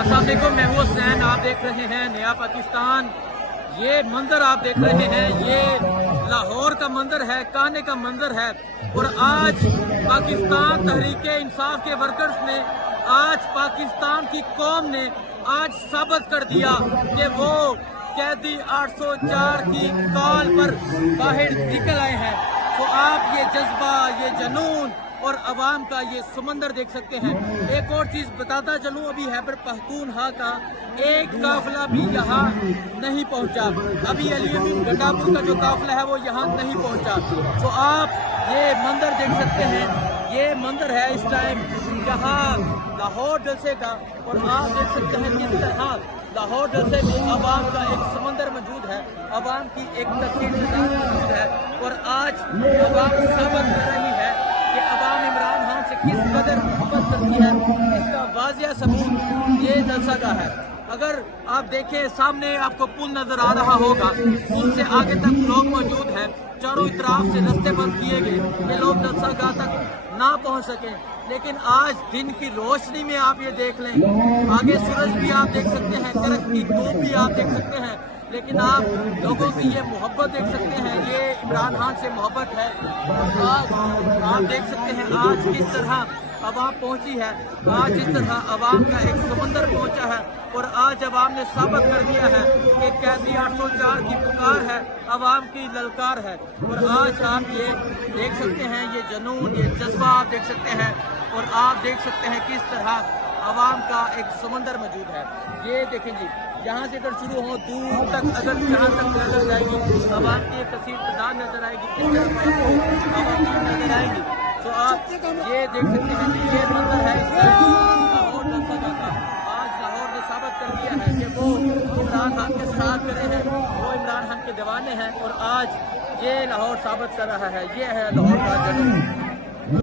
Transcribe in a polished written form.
अस्सलाम वालेकुम, मैं हूं हुसैन। आप देख रहे हैं नया पाकिस्तान। ये मंजर आप देख रहे हैं, ये लाहौर का मंजर है, काने का मंजर है। और आज पाकिस्तान तहरीक इंसाफ के वर्कर्स ने, आज पाकिस्तान की कौम ने आज साबित कर दिया कि वो कैदी 804 की कॉल पर बाहर निकल आए हैं। तो आप ये जज्बा, ये जुनून और अवाम का ये समंदर देख सकते हैं। एक और चीज़ बताता चलूँ, अभी खैबर पख्तूनख्वा का एक काफिला भी यहाँ नहीं पहुँचा। अभी अली गंडापुर का जो काफिला है वो यहाँ नहीं पहुँचा। तो आप ये मंदिर देख सकते हैं, ये मंदिर है इस टाइम यहाँ लाहौर जलसे का। और आप देख सकते हैं किस तरह लाहौर जलसे में अवाम का एक समंदर मौजूद है, अवाम की एक तस्वीर मौजूद है। और आज अवाम साबित कर रही है कि अवाम इमरान खान से किस कदर मोहब्बत करती है। इसका वाज़िया सबूत ये जलसा का है। अगर आप देखें, सामने आपको पुल नजर आ रहा होगा, पुल से आगे तक लोग मौजूद हैं। चारों तरफ से रास्ते बंद किए गए कि लोग जलसागाह तक ना पहुंच सकें। लेकिन आज दिन की रोशनी में आप ये देख लें, आगे सूरज भी आप देख सकते हैं, करक की धूप भी आप देख सकते हैं। लेकिन आप लोगों की ये मोहब्बत देख सकते हैं, ये इमरान खान से मोहब्बत है। आज आप देख सकते हैं आज किस तरह अवाम पहुंची है, आज इस तरह अवाम का एक समंदर पहुंचा है। और आज अवाम ने साबित कर दिया है कि कैदी 804 की पुकार है, अवाम की ललकार है। और आज आप ये देख सकते हैं, ये जुनून, ये जज्बा आप देख सकते हैं। और आप देख सकते हैं किस तरह अवाम का एक समंदर मौजूद है। ये देखें जी, यहाँ से अगर शुरू हो दूर तक, अगर जहाँ तक नजर जाएगी अवाम की एक तस्वीर नजर आएगी, किस तरह अवाम नजर आएगी। तो आप ये देख सकते हैं कि ये मंजर है लाहौर जलसा का। आज लाहौर ने साबित कर दिया है कि वो इमरान खान के साथ खड़े हैं, वो इमरान खान के दीवाने हैं। और आज ये लाहौर साबित कर रहा है, ये है लाहौर का जुनून।